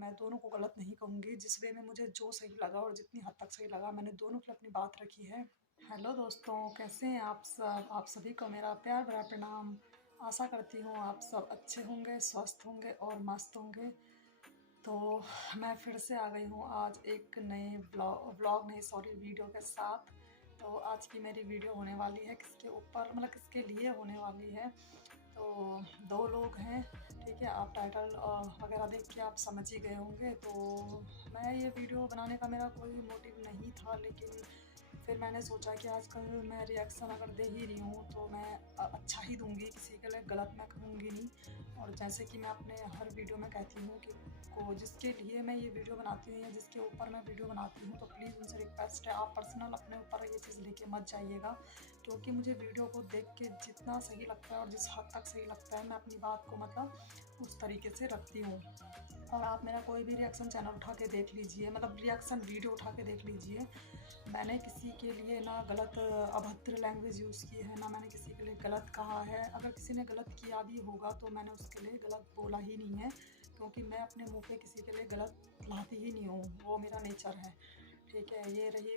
मैं दोनों को गलत नहीं कहूँगी। जिस वे में मुझे जो सही लगा और जितनी हद तक सही लगा, मैंने दोनों की अपनी बात रखी है। हेलो दोस्तों, कैसे हैं आप सब? आप सभी को मेरा प्यार भरा प्रणाम। आशा करती हूँ आप सब अच्छे होंगे, स्वस्थ होंगे और मस्त होंगे। तो मैं फिर से आ गई हूँ आज एक नए व्लॉग नहीं, सॉरी, वीडियो के साथ। तो आज की मेरी वीडियो होने वाली है किसके ऊपर, मतलब किसके लिए होने वाली है। तो दो लोग हैं, ठीक है। आप टाइटल वगैरह देख के आप समझ ही गए होंगे। तो मैं ये वीडियो बनाने का मेरा कोई मोटिव नहीं था, लेकिन फिर मैंने सोचा कि आजकल मैं रिएक्शन अगर दे ही रही हूँ तो मैं अच्छा ही दूंगी, किसी के लिए गलत मैं कहूँगी नहीं। और जैसे कि मैं अपने हर वीडियो में कहती हूँ कि को जिसके लिए मैं ये वीडियो बनाती हूँ या जिसके ऊपर मैं वीडियो बनाती हूँ, तो प्लीज़ उनसे रिक्वेस्ट है, आप पर्सनल अपने ऊपर ये चीज़ लेके मत जाइएगा। क्योंकि मुझे वीडियो को देख के जितना सही लगता है और जिस हद तक सही लगता है, मैं अपनी बात को मतलब उस तरीके से रखती हूँ। और आप मेरा कोई भी रिएक्शन चैनल उठा के देख लीजिए, मतलब रिएक्शन वीडियो उठा के देख लीजिए, मैंने किसी के लिए ना गलत अभद्र लैंग्वेज यूज़ की है, ना मैंने किसी के लिए गलत कहा है। अगर किसी ने गलत किया भी होगा तो मैंने उसके लिए गलत बोला ही नहीं है, क्योंकि मैं अपने मुंह पे किसी के लिए गलत लाती ही नहीं हूँ, वो मेरा नेचर है, ठीक है। ये रही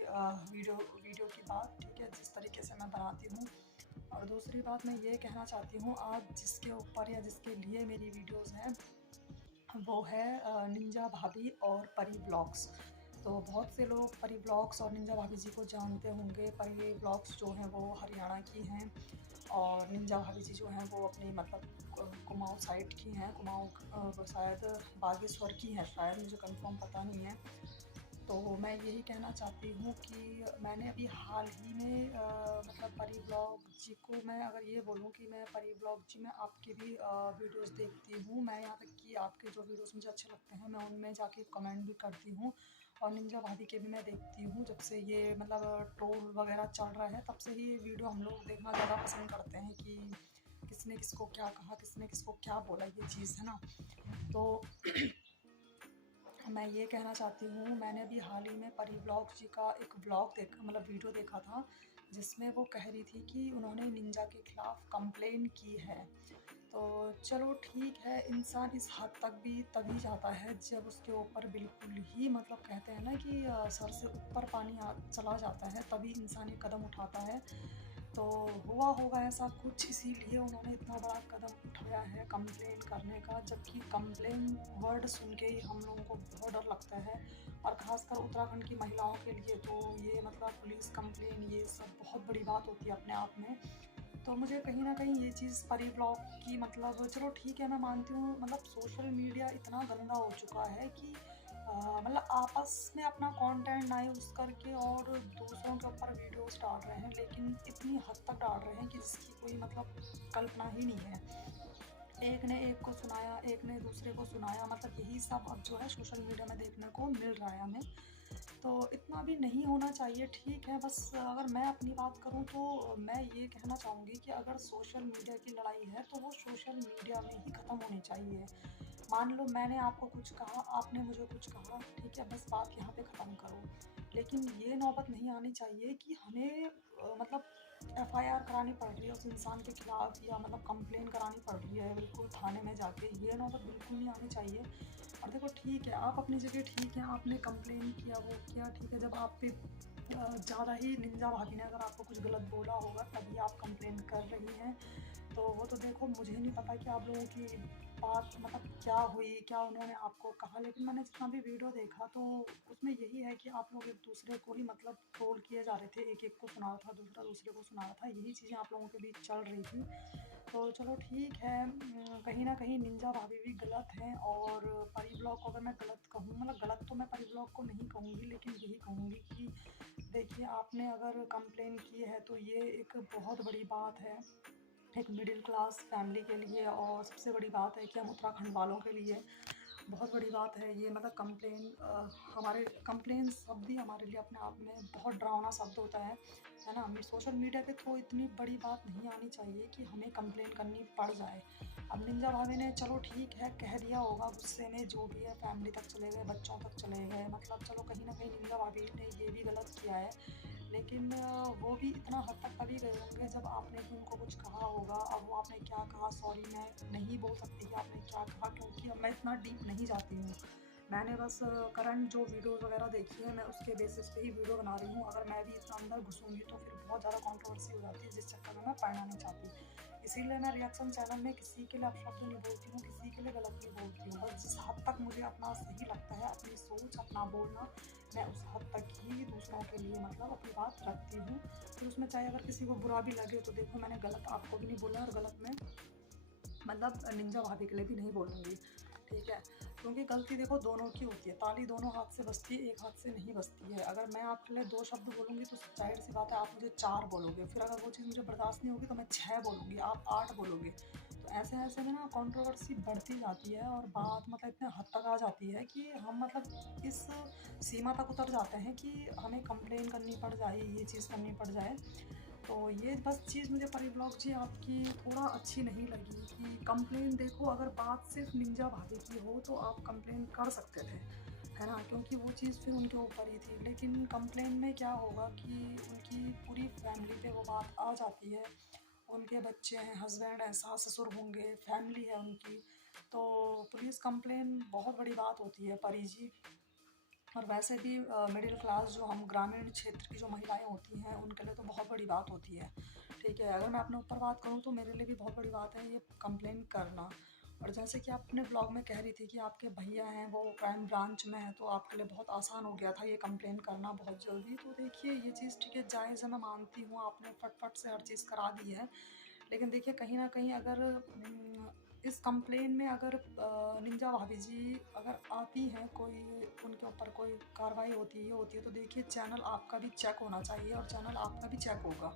वीडियो की बात, ठीक है, जिस तरीके से मैं बनाती हूँ। और दूसरी बात मैं ये कहना चाहती हूँ, आज जिसके ऊपर या जिसके लिए मेरी वीडियोज़ हैं वो है निंजा भाभी और परी ब्लॉग्स। तो बहुत से लोग परी ब्लॉग्स और निंजा भाभी जी को जानते होंगे। परी ब्लॉग्स जो हैं वो हरियाणा की हैं और निंजा भाभी जी जो हैं वो अपनी मतलब कुमाऊँ साइड की हैं। कुमाऊँ शायद बागेश्वर की हैं, शायद, मुझे कंफर्म पता नहीं है। तो मैं यही कहना चाहती हूँ कि मैंने अभी हाल ही में मतलब परी ब्लॉग जी को, मैं अगर ये बोलूँ कि मैं परी ब्लॉग जी में आपकी भी वीडियोस देखती हूँ। मैं यहाँ तक कि आपके जो वीडियोस मुझे अच्छे लगते हैं मैं उनमें जाके कमेंट भी करती हूँ। और निंजा भाभी के भी मैं देखती हूँ। जब से ये मतलब ट्रोल वगैरह चल रहा है तब से ही ये वीडियो हम लोग देखना ज़्यादा पसंद करते हैं कि किसने किसको क्या कहा, किसने किसको क्या बोला, ये चीज़ है ना। तो मैं ये कहना चाहती हूँ, मैंने अभी हाल ही में परी ब्लॉग जी का एक ब्लॉग देखा, मतलब वीडियो देखा था, जिसमें वो कह रही थी कि उन्होंने निंजा के खिलाफ कंप्लेन की है। तो चलो ठीक है, इंसान इस हद तक भी तभी जाता है जब उसके ऊपर बिल्कुल ही मतलब कहते हैं ना कि सर से ऊपर पानी चला जाता है, तभी इंसान ये कदम उठाता है। तो हुआ होगा ऐसा कुछ, इसीलिए उन्होंने इतना बड़ा कदम उठाया है कंप्लेन करने का। जबकि कंप्लेन वर्ड सुन के ही हम लोगों को बहुत डर लगता है, और ख़ासकर उत्तराखंड की महिलाओं के लिए तो ये मतलब पुलिस कंप्लेन ये सब बहुत बड़ी बात होती है अपने आप में। तो मुझे कहीं न कहीं ये चीज़ परी ब्लॉग की, मतलब चलो ठीक है, मैं मानती हूँ, मतलब सोशल मीडिया इतना गंदा हो चुका है कि मतलब आपस में अपना कंटेंट ना यूज़ करके और दूसरों के ऊपर वीडियोज़ डाल रहे हैं, लेकिन इतनी हद तक डाल रहे हैं कि जिसकी कोई मतलब कल्पना ही नहीं है। एक ने एक को सुनाया, एक ने दूसरे को सुनाया, मतलब यही सब अब जो है सोशल मीडिया में देखने को मिल रहा है हमें। तो इतना भी नहीं होना चाहिए, ठीक है। बस अगर मैं अपनी बात करूँ तो मैं ये कहना चाहूँगी कि अगर सोशल मीडिया की लड़ाई है तो वो सोशल मीडिया में ही ख़त्म होनी चाहिए। मान लो मैंने आपको कुछ कहा, आपने मुझे कुछ कहा, ठीक है, बस बात यहाँ पे ख़त्म करो। लेकिन ये नौबत नहीं आनी चाहिए कि हमें मतलब एफआईआर करानी पड़ रही है उस इंसान के खिलाफ, या मतलब कंप्लेन करानी पड़ रही है बिल्कुल थाने में जाके, ये नौबत बिल्कुल नहीं आनी चाहिए। और देखो ठीक है, आप अपनी जगह ठीक है, आपने कंप्लेन किया, वो किया, ठीक है। जब आप पे ज़्यादा ही निंजा भाभी ने अगर आपको कुछ गलत बोला होगा तभी आप कंप्लेन कर रही हैं, तो वो तो देखो मुझे नहीं पता कि आप लोगों की बात मतलब क्या हुई, क्या उन्होंने आपको कहा। लेकिन मैंने जितना भी वीडियो देखा तो उसमें यही है कि आप लोग एक दूसरे को ही मतलब ट्रोल किए जा रहे थे, एक एक को सुना रहा था, दूसरा दूसरे को सुना रहा था, यही चीज़ें आप लोगों के बीच चल रही थी। तो चलो ठीक है, कहीं ना कहीं निंजा भाभी भी गलत हैं। और परी ब्लॉग को अगर मैं गलत कहूँ, मतलब गलत तो मैं परी ब्लॉग को नहीं कहूँगी, लेकिन यही कहूँगी कि देखिए, आपने अगर कंप्लेन की है तो ये एक बहुत बड़ी बात है एक मिडिल क्लास फैमिली के लिए। और सबसे बड़ी बात है कि हम उत्तराखंड वालों के लिए बहुत बड़ी बात है ये, मतलब कंप्लेन हमारे कंप्लेन शब्द ही हमारे लिए अपने आप में बहुत डरावना शब्द होता है ना। सोशल मीडिया के थ्रू इतनी बड़ी बात नहीं आनी चाहिए कि हमें कंप्लेन करनी पड़ जाए। अब निंजा भाभी ने चलो ठीक है कह दिया होगा गुस्से में, जो भी है, फैमिली तक चले गए, बच्चों तक चले गए, मतलब चलो कहीं ना कहीं निंजा भाभी ने ये भी गलत किया है। लेकिन वो भी इतना हद तक तभी गए होंगे जब आपने भी उनको कुछ कहा होगा। अब वो आपने क्या कहा, सॉरी मैं नहीं बोल सकती कि आपने क्या कहा, क्योंकि अब मैं इतना डीप नहीं जाती हूँ। मैंने बस करंट जो वीडियोज़ वगैरह देखी है मैं उसके बेसिस पे ही वीडियो बना रही हूँ। अगर मैं भी इतना अंदर घुसूँगी तो फिर बहुत ज़्यादा कंट्रोवर्सी हो जाती है, जिस चक्कर में मैं पढ़ना नहीं चाहती। इसीलिए मैं रिएक्शन चैनल में किसी के लिए अपशब्द नहीं बोलती हूँ, किसी के लिए गलत नहीं बोलती हूँ। बस जिस हद तक मुझे अपना सही लगता है, अपनी सोच, अपना बोलना, मैं उस हद तक ही दूसरों के लिए मतलब अपनी बात रखती हूँ। फिर उसमें चाहे अगर किसी को बुरा भी लगे तो देखो, मैंने गलत आपको भी नहीं बोला और गलत मैं मतलब निंजा भाभी के लिए भी नहीं बोलूँगी, ठीक है? क्योंकि गलती देखो दोनों की होती है, ताली दोनों हाथ से बजती है, एक हाथ से नहीं बजती है। अगर मैं आपके लिए 2 शब्द बोलूँगी तो ज़ाहिर सी बात है आप मुझे 4 बोलोगे, फिर अगर वो चीज़ मुझे बर्दाश्त नहीं होगी तो मैं 6 बोलूँगी, आप 8 बोलोगे। तो ऐसे-ऐसे में ना कंट्रोवर्सी बढ़ती जाती है और बात मतलब इतने हद तक आ जाती है कि हम मतलब इस सीमा तक उतर जाते हैं कि हमें कंप्लेन करनी पड़ जाए, ये चीज़ करनी पड़ जाए। तो ये बस चीज़ मुझे परी ब्लॉग जी आपकी थोड़ा अच्छी नहीं लगी कि कंप्लेन देखो, अगर बात सिर्फ निंजा भाभी की हो तो आप कंप्लेन कर सकते थे, है ना? क्योंकि वो चीज़ फिर उनके ऊपर ही थी। लेकिन कंप्लेन में क्या होगा कि उनकी पूरी फैमिली पे वो बात आ जाती है। उनके बच्चे हैं, हस्बैंड हैं, सास-ससुर होंगे, फैमिली है उनकी। तो पुलिस कंप्लेन बहुत बड़ी बात होती है परी जी। और वैसे भी मिडिल क्लास जो हम ग्रामीण क्षेत्र की जो महिलाएं होती हैं उनके लिए तो बहुत बड़ी बात होती है, ठीक है? अगर मैं अपने ऊपर बात करूँ तो मेरे लिए भी बहुत बड़ी बात है ये कंप्लेन करना। और जैसे कि आप अपने ब्लॉग में कह रही थी कि आपके भैया हैं वो क्राइम ब्रांच में हैं, तो आपके लिए बहुत आसान हो गया था ये कंप्लेन करना बहुत जल्दी। तो देखिए ये चीज़ ठीक है, जायज़ है, मैं मानती हूँ आपने फट से हर चीज़ करा दी है। लेकिन देखिए कहीं न कहीं अगर इस कंप्लेन में अगर निंजा भाभी जी अगर आती हैं, कोई उनके ऊपर कोई कार्रवाई होती है, ये होती है, तो देखिए चैनल आपका भी चेक होना चाहिए और चैनल आपका भी चेक होगा।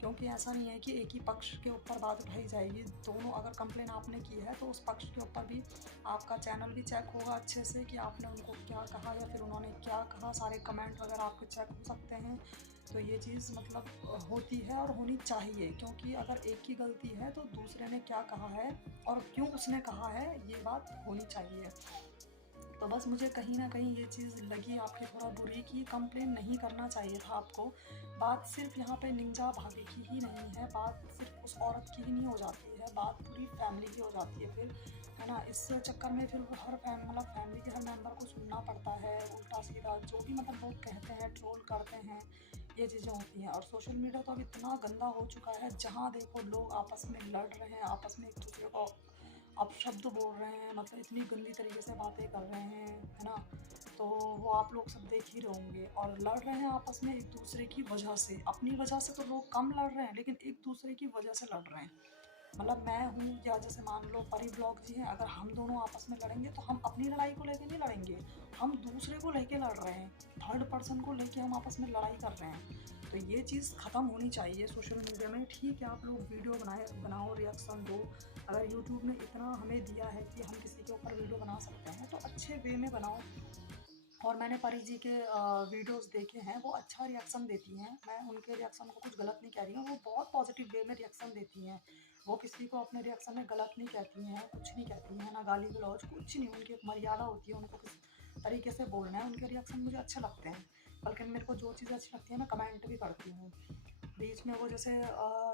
क्योंकि ऐसा नहीं है कि एक ही पक्ष के ऊपर बात उठाई जाएगी, दोनों अगर कंप्लेन आपने की है तो उस पक्ष के ऊपर भी आपका चैनल भी चेक होगा अच्छे से कि आपने उनको क्या कहा या फिर उन्होंने क्या कहा, सारे कमेंट वगैरह आपके चेक हो सकते हैं। तो ये चीज़ मतलब होती है और होनी चाहिए, क्योंकि अगर एक की गलती है तो दूसरे ने क्या कहा है और क्यों उसने कहा है, ये बात होनी चाहिए। तो बस मुझे कहीं न कहीं ये चीज़ लगी आपकी थोड़ा बुरी कि कंप्लेन नहीं करना चाहिए था आपको। बात सिर्फ़ यहाँ पे निंजा भाभी की ही नहीं है, बात सिर्फ़ उस औरत की ही नहीं हो जाती है, बात पूरी फैमिली की हो जाती है फिर, है ना? इस चक्कर में फिर वो हर मतलब फैमिली के हर मेंबर को सुनना पड़ता है, उल्टा-सीधा जो भी मतलब लोग कहते हैं, ट्रोल करते हैं, ये चीज़ें होती हैं। और सोशल मीडिया तो अब इतना गंदा हो चुका है, जहाँ देखो लोग आपस में लड़ रहे हैं, आपस में एक-दूसरे को अपशब्द बोल रहे हैं, मतलब इतनी गंदी तरीके से बातें कर रहे हैं, है ना? तो वो आप लोग सब देख ही रहे होंगे और लड़ रहे हैं आपस में एक दूसरे की वजह से। अपनी वजह से तो लोग कम लड़ रहे हैं, लेकिन एक दूसरे की वजह से लड़ रहे हैं। मतलब मैं हूँ या जैसे मान लो परी ब्लॉग जी हैं, अगर हम दोनों आपस में लड़ेंगे तो हम अपनी लड़ाई को लेके नहीं लड़ेंगे, हम दूसरे को लेके लड़ रहे हैं, थर्ड पर्सन को लेके हम आपस में लड़ाई कर रहे हैं। तो ये चीज़ ख़त्म होनी चाहिए सोशल मीडिया में। ठीक है, आप लोग वीडियो बनाओ, रिएक्शन दो। अगर यूट्यूब ने इतना हमें दिया है कि हम किसी के ऊपर वीडियो बना सकते हैं तो अच्छे वे में बनाओ। और मैंने परी जी के वीडियोस देखे हैं, वो अच्छा रिएक्शन देती हैं, मैं उनके रिएक्शन को कुछ गलत नहीं कह रही हूँ, वो बहुत पॉजिटिव वे में रिएक्शन देती हैं। वो किसी को अपने रिएक्शन में गलत नहीं कहती हैं, कुछ नहीं कहती हैं, ना गाली गलौज, कुछ नहीं। उनकी एक मर्यादा होती है, उनको किस तरीके से बोलना है, उनके रिएक्शन मुझे अच्छे लगते हैं। बल्कि मेरे को जो चीज़ें अच्छी लगती है मैं कमेंट भी करती हूँ। बीच में वो जैसे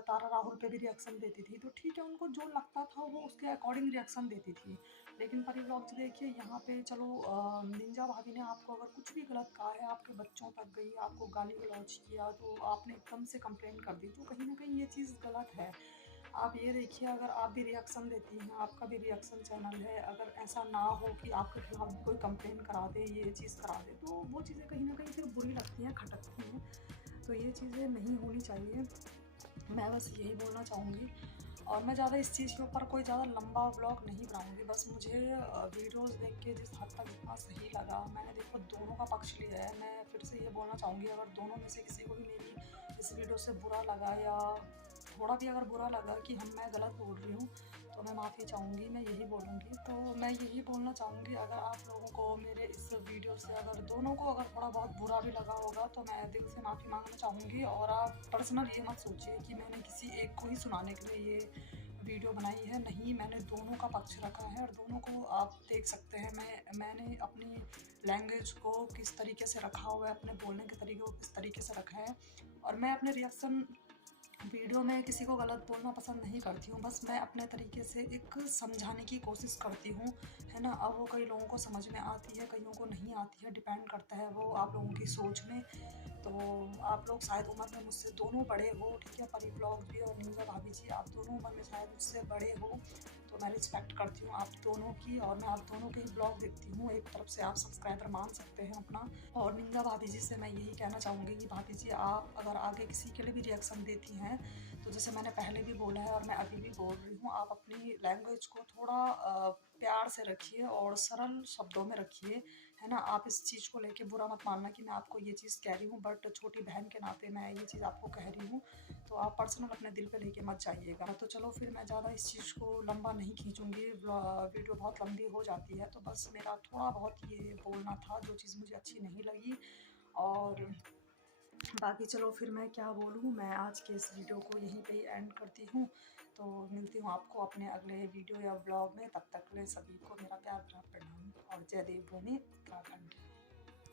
तारा राहुल पे भी रिएक्शन देती थी, तो ठीक है, उनको जो लगता था वो उसके अकॉर्डिंग रिएक्शन देती थी। लेकिन परी व्लॉग्स देखिए यहाँ पे चलो निंजा भाभी ने आपको अगर कुछ भी गलत कहा है, आपके बच्चों तक गई, आपको गाली गलौज किया, तो आपने एकदम से कंप्लेन कर दी, तो कहीं ना कहीं ये चीज़ गलत है। आप ये देखिए, अगर आप भी रिएक्शन देती हैं, आपका भी रिएक्शन चैनल है, अगर ऐसा ना हो कि आपके खिलाफ भी कोई कंप्लेन करा दे, ये चीज़ करा दे, तो वो चीज़ें कहीं ना कहीं फिर बुरी लगती हैं, खटकती हैं। तो ये चीज़ें नहीं होनी चाहिए, मैं बस यही बोलना चाहूँगी। और मैं ज़्यादा इस चीज़ के ऊपर कोई ज़्यादा लंबा व्लॉग नहीं बनाऊँगी। बस मुझे वीडियोज़ देख के जिस हद तक जितना सही लगा, मैंने देखो दोनों का पक्ष लिया है। मैं फिर से ये बोलना चाहूँगी, अगर दोनों में से किसी को भी मेरी इस वीडियो से बुरा लगा या थोड़ा भी अगर बुरा लगा कि मैं गलत बोल रही हूँ, तो मैं माफ़ी चाहूँगी, मैं यही बोलूँगी। तो मैं यही बोलना चाहूँगी, अगर आप लोगों को मेरे इस वीडियो से अगर दोनों को अगर थोड़ा बहुत बुरा भी लगा होगा, तो मैं दिल से माफ़ी माँगना चाहूँगी। और आप पर्सनल ये मत सोचिए कि मैंने किसी एक को ही सुनाने के लिए ये वीडियो बनाई है, नहीं, मैंने दोनों का पक्ष रखा है और दोनों को आप देख सकते हैं। मैंने अपनी लैंग्वेज को किस तरीके से रखा हुआ है, अपने बोलने के तरीके को किस तरीके से रखा है, और मैं अपने रिएक्शन वीडियो में किसी को गलत बोलना पसंद नहीं करती हूँ, बस मैं अपने तरीके से एक समझाने की कोशिश करती हूँ, है ना। अब वो कई लोगों को समझ में आती है, कईयों को नहीं आती है, डिपेंड करता है वो आप लोगों की सोच में। तो आप लोग शायद उम्र में मुझसे दोनों बड़े हो, ठीक है, परी ब्लॉग भी और नींजा भाभी जी, आप दोनों उम्र में शायद मुझसे बड़े हो, तो मैं रिस्पेक्ट करती हूँ आप दोनों की, और मैं आप दोनों के ही ब्लॉग देखती हूँ, एक तरफ से आप सब्सक्राइबर मान सकते हैं अपना। और नींजा भाभी जी से मैं यही कहना चाहूँगी कि भाभी जी, आप अगर आगे किसी के लिए भी रिएक्शन देती हैं, तो जैसे मैंने पहले भी बोला है और मैं अभी भी बोल रही हूँ, आप अपनी लैंग्वेज को थोड़ा प्यार से रखिए और सरल शब्दों में रखिए, है ना। आप इस चीज़ को लेके बुरा मत मानना कि मैं आपको ये चीज़ कह रही हूँ, बट छोटी बहन के नाते मैं ये चीज़ आपको कह रही हूँ, तो आप पर्सनल अपने दिल पे लेके मत जाइएगा। तो चलो फिर मैं ज़्यादा इस चीज़ को लंबा नहीं खींचूँगी, वीडियो बहुत लंबी हो जाती है, तो बस मेरा थोड़ा बहुत ये बोलना था जो चीज़ मुझे अच्छी नहीं लगी। और बाकी चलो फिर मैं क्या बोलूँ, मैं आज के इस वीडियो को यहीं पे ही एंड करती हूँ। तो मिलती हूँ आपको अपने अगले वीडियो या व्लॉग में, तब तक के लिए सभी को मेरा प्यार भरा प्रणाम और जय देवभूमि उत्तराखंड।